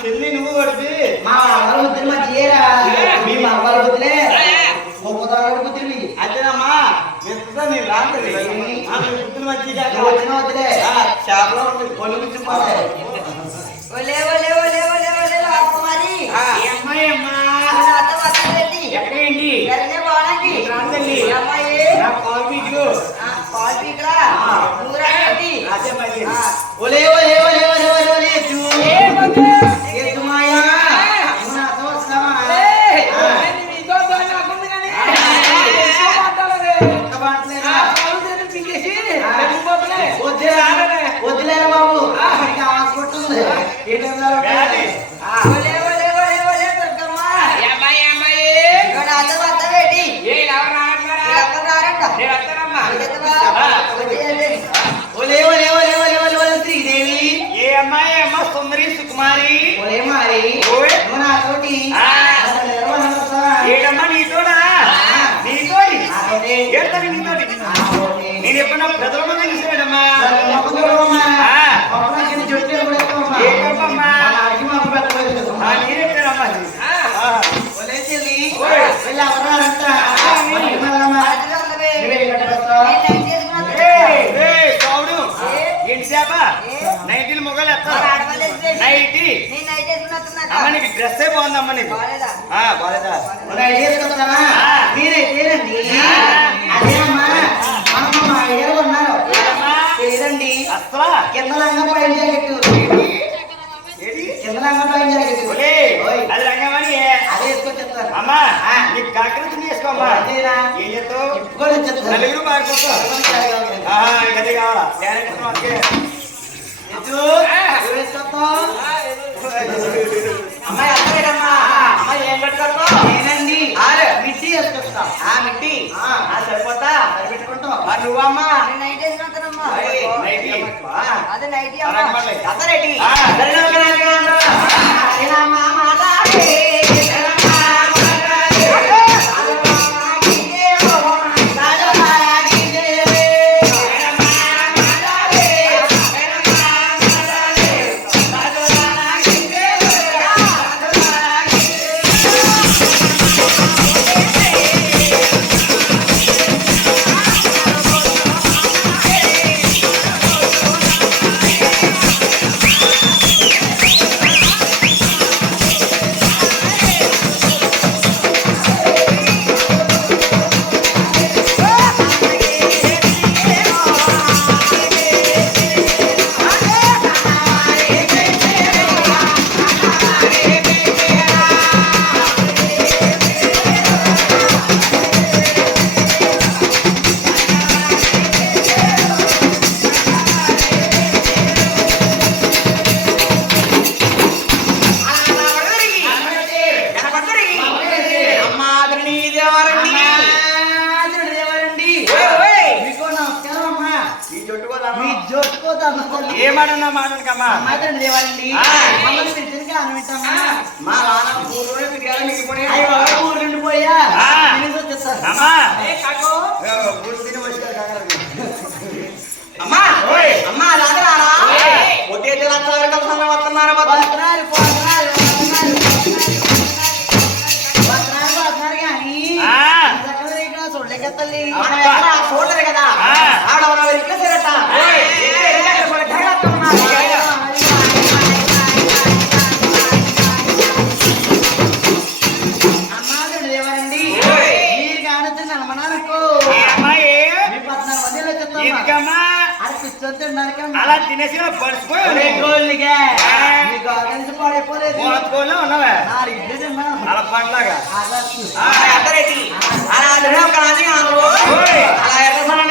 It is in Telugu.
చెల్లి నువ్వు కొడితే మా అవ్వాల బుద్ధులు మా చేయరా మీ మా అవ్వాల బుద్ధులే అదేనమ్మా నేను రాత్రి బుద్ధులు మంచిగా వద్దులే చేపలో పళ్ళు కూర్చుంటాయి వద్దులేరా బాబు శ్రీదేవి ఏ అమ్మాయి అమ్మ సుందరి సుకుమారి మరి నాతోటి ఏడమ్మా నీతోడా నీతోటి ఏడతాను నీతోటి నేను ఎప్పుడన్నా ప్రజల ముందు చూసాడమ్మా ఏంటి చేప నైటీలు మొగలు నైటీ అమ్మ నీకు డ్రెస్ బాగుందమ్మ నీకు బాలేదా మీరేంటి అదేమ్మా ఉన్నారు లేదండి అసలా కింద లంగం పైన జాకెట్ కింద లంగం పైన జాకెట్ అది రంగమని అదే వేసుకొచ్చేస్తారు అమ్మా నీకు కాకరించి తీసుకోమ్మా ఏం చేస్తావు నలుగురు మారిపోతావు అది కావాలా అమ్మాయి అమ్మాయిడమ్మా అమ్మాయి ఏం పెట్టుకోవా నేనండి మిట్టి వేసుకొస్తాం మిట్టి సరిపోతా అది పెట్టుకుంటాం మరి నువ్వమ్మా నైట్ వేసుకుంటానమ్మా అదే నైట్ అతరేటి ఏమన్నా మాటలకమ్మా దేవాలండి మా నాన్న 3 రోజులు తిరిగాలి మిగిలిపోయి పోయా అమ్మా అమ్మా రాగరారా ఒట్టేది వస్తున్నారా చూడలేదు కదా ఆడవరా ఇట్లా సరట అమ్మాదండి దేవారండి మీరు కానొచ్చింది అమ్మనానుకో మీ 14 మందిలో చెప్తామా అది కూర్చొని అలా తినేసి పడిచిపోయి పడిపోలేదు ఉన్నావా అలా పండ్లాగా అలా